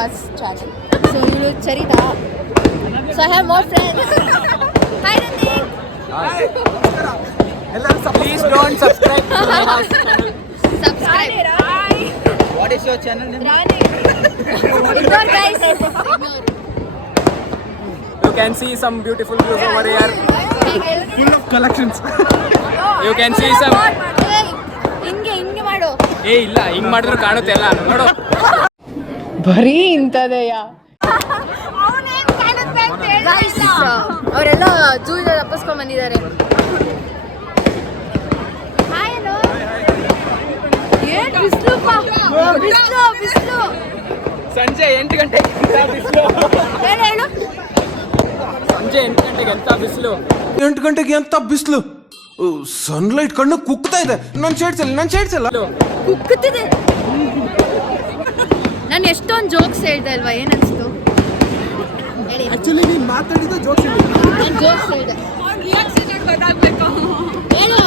Sriva's channel. So you look Charita. So I have more friends. Hi Randeep. Hi. Please don't subscribe to my channel. Subscribe. Hi. What is your channel name? Rani. Ignore guys. Ignore. You can see some beautiful views over here. Full of collections. You can see some. ಹಿಂಗೆ ಮಾಡು. ಏ ಇಲ್ಲ ಹಿಂಗ್ ಮಾಡಿದ್ರು ಕಾಣುತ್ತೆ ಎಲ್ಲ ನೋಡು. ಬರೀ ಇಂಥದೆಯ ಗೈಸ್ ಅವರೆಲ್ಲ ಜೂ ತಪ್ಪಿಸ್ಕೊಂಡ್ ಬಂದಿದ್ದಾರೆ. ಏನ್ ಬಿಸಿಲು ಬಿಸಿಲು ಸಂಜೆ 8 ಗಂಟೆಗೆ ಬಿಸಿಲು. ಹೇಳು ಸಂಜೆ 8 ಗಂಟೆಗೆ ಎಂತ ಬಿಸಿಲು. 8 ಗಂಟೆಗೆ ಎಂತ ಬಿಸಿಲು. ಸನ್ಲೈಟ್ ಕಣ್ಣು ಕುಕ್ತಾ ಇದೆ. ನನ್ನ ಶೇಡ್ಸ್ ಎಲ್ಲ ಕುಕ್ಕುತ್ತಿದೆ. ನಾನು ಎಷ್ಟೊಂದು ಜೋಕ್ಸ್ ಹೇಳ್ದೆ ಅಲ್ವಾ, ಏನನ್ಸ್ತು ಹೇಳಿ. ಆಕ್ಚುಲಿ ನೀನು ಮಾತಾಡಿದ ಜೋಕ್ಸ್ ನಾನು ಜೋಕ್ಸ್ ಹೇಳ್ದೆ. ಹೇಳು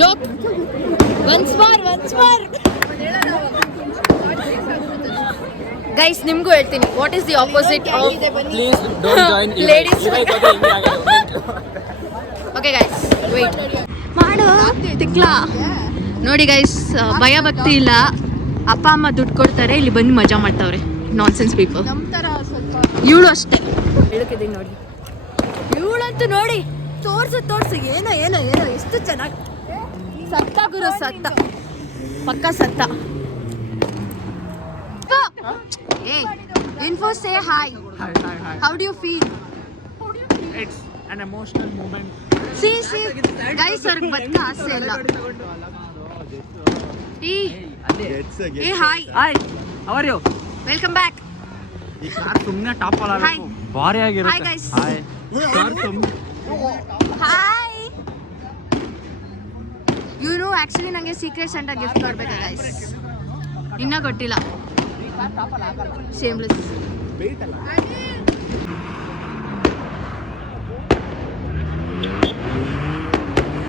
ಜೋಕ್. ಒನ್ಸ್ ಮೋರ್ ಗೈಸ್, ನಿಮ್ಗೂ ಹೇಳ್ತೀನಿ. What is the opposite of please don't join ladies? Okay guys, wait ಮಾಡು ತಿಕ್ಲಾ. ನೋಡಿ ಗೈಸ್, ಭಯ ಭಕ್ತಿ ಇಲ್ಲ. ಅಪ್ಪ ಅಮ್ಮ ದುಡ್ಡು ಕೊಡ್ತಾರೆ, ಇಲ್ಲಿ ಬಂದು ಮಜಾ ಮಾಡ್ತಾವ್ರೆ. Nonsense people. ಇವಳು ಅಷ್ಟೇ ಹೇಳಕ್ಕಿದ್ದೀನಿ ನೋಡಿ. ಇವಳಂತೂ ನೋಡಿ, ತೋರ್ಸು ಏನೋ ಎಷ್ಟು ಚೆನ್ನಾಗಿ ಸತ್ತ ಗುರು, ಸತ್ತ ಪಕ್ಕ ಸತ್ತ. Hey, Info, say hi. How do you feel? It's an emotional moment. See, guys, ಅವ್ರಿಗೆ ಬದುಕ ಆಸೆ ಇಲ್ಲ. Hey, hi. How are you? Welcome back. ಈ ಕಾರ್ ಸುಮ್ಮನೆ ಟಾಪ್ ಅಲ್ಲ, ಭಾರಿ ಆಗಿರುತ್ತೆ. Hi guys. ಕಾರ್ ಸುಮ್ಮನೆ. Hi. ಇವನು ಆಕ್ಚುಲಿ ನನಗೆ ಸೀಕ್ರೆಟ್ ಸೆಂಟರ್ ಗಿಫ್ಟ್ ಕೊಡ್ಬೇಕಾ ಗೈಸ್, ಇನ್ನ ಕೊಟ್ಟಿಲ್ಲ. ಶೇಮ್ಲೆಸ್.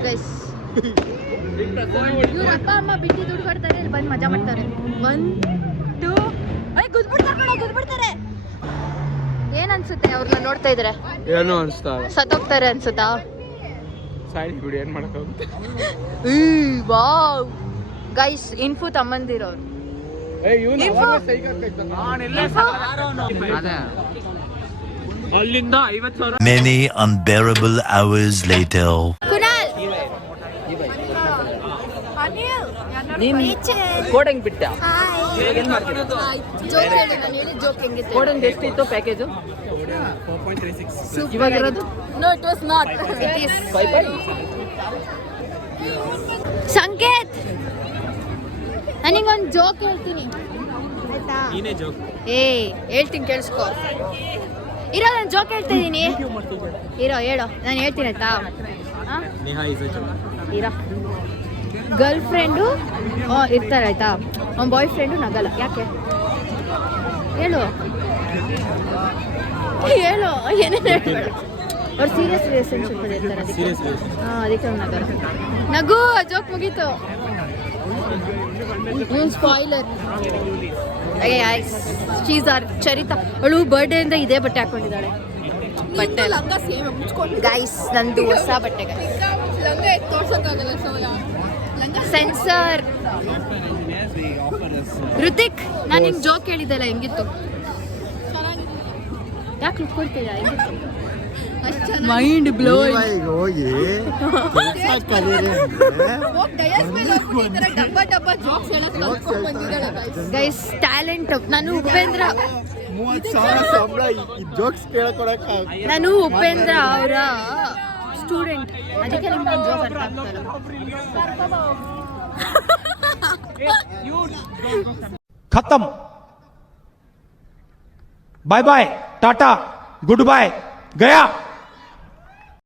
ಗೈಸ್, ಇವ್ರ ಅಪ್ಪ ಅಮ್ಮ ಬಿಟ್ಟು ದುಡ್ಡು ಕೊಡ್ತಾರೆ, ಇಲ್ಲಿ ಬಂದು ಮಜಾ ಮಾಡ್ತಾರೆ. 1 2 ಗುದ್ಬಿಡ್ತಾರೆ. ಏನ್ ಅನ್ಸುತ್ತೆ ಅವ್ರನ್ನ ನೋಡ್ತಾ ಇದ್ರೆ? ಏನೋ ಅನಿಸ್ತಾ ಸತ್ತೋಗ್ತಾರೆ ಅನ್ಸುತ್ತಾ? ಸಾರಿ ಬಿಡಿ, ಏನು ಮಾಡೋಕ್ಕಾಗುತ್ತೆ. ವಾವ್ ಗೈಸ್, ಇನ್ಫು ತಮ್ಮಂದಿರೋರು. ಅಲ್ಲಿಂದ 50,000. Many unbearable hours later. Kunal, ನೀನು ಕೋಡಿಂಗ್ ಬಿಟ್ಟ. ಜೋಕ್ ಹೇಳಿ, ನಾನು ಹೇಳಿ ಜೋಕ್ ಹೆಂಗಿತ್ತು? ಕೋಡಿಂಗ್ ಎಷ್ಟಿತ್ತು package? 4.36. ಇವಾಗಿರೋದು? No, it was not. It is 5. ಸಂಕೇತ್, ನನಗೊಂದು ಜೋಕ್ ಹೇಳ್ತೀನಿ ಆಯ್ತಾ? ನೀನೇ ಜೋಕ್. ಹೇಳ್ತೀನಿ ಕೇಳಿಸ್ಕೊ. ಇರೋ, ನಾನು ಜೋಕ್ ಹೇಳ್ತಾ ಇದ್ದೀನಿ. ಹೇಳು, ನಾನು ಹೇಳ್ತೀನಿ ಆಯ್ತಾ? ಇರೋ, ಗರ್ಲ್ ಫ್ರೆಂಡು ಇರ್ತಾರೆ ಆಯ್ತಾ, ಅವ್ನ ಬಾಯ್ ಫ್ರೆಂಡು ನಗಲ್ಲ. ಯಾಕೆ ಹೇಳು ಏನೇನು ಹೇಳ್ಬೇಡ. ಅವ್ರು ಸೀರಿಯಸ್ ರಿಲೇಷನ್ಶಿಪ್ ಅಲ್ಲಿ ಇರ್ತಾರೆ, ಅದಕ್ಕೆ ಅವ್ನು ನಗಲ್ಲ. ನಗು, ಜೋಕ್ ಮುಗೀತು. ಸ್ಪಾಯ್ಲರ್. She's our Charita. ಅವಳು ಬರ್ಡೇ ಇಂದ ಇದೇ ಬಟ್ಟೆ ಹಾಕೊಂಡಿದ್ದಾಳೆ. ಬಟ್ಟೆ ಗೈಸ್, ನಂದು ಹೊಸ ಬಟ್ಟೆ. ಸೆನ್ಸರ್. ಋತಿಕ್, ನಾನು ನಿಂಗೆ ಜೋಕ್ ಹೇಳಿದ್ದಲ್ಲ, ಹೆಂಗಿತ್ತು? ಯಾಕೆ ಲುಕ್ ಕೊಡ್ತಿದ್ದ? ಹೆಂಗಿತ್ತು? Mind blow. Guys, talent. ನಾನು ಉಪೇಂದ್ರ ಅವರ ಸ್ಟೂಡೆಂಟ್, ಅದಕ್ಕೆ ನಿಮ್ಗೆ ಜೋಕ್ ಅರ್ಥ ಆಗ್ತಲ್ಲ. खत्म. Bye bye, tata, good bye, गया.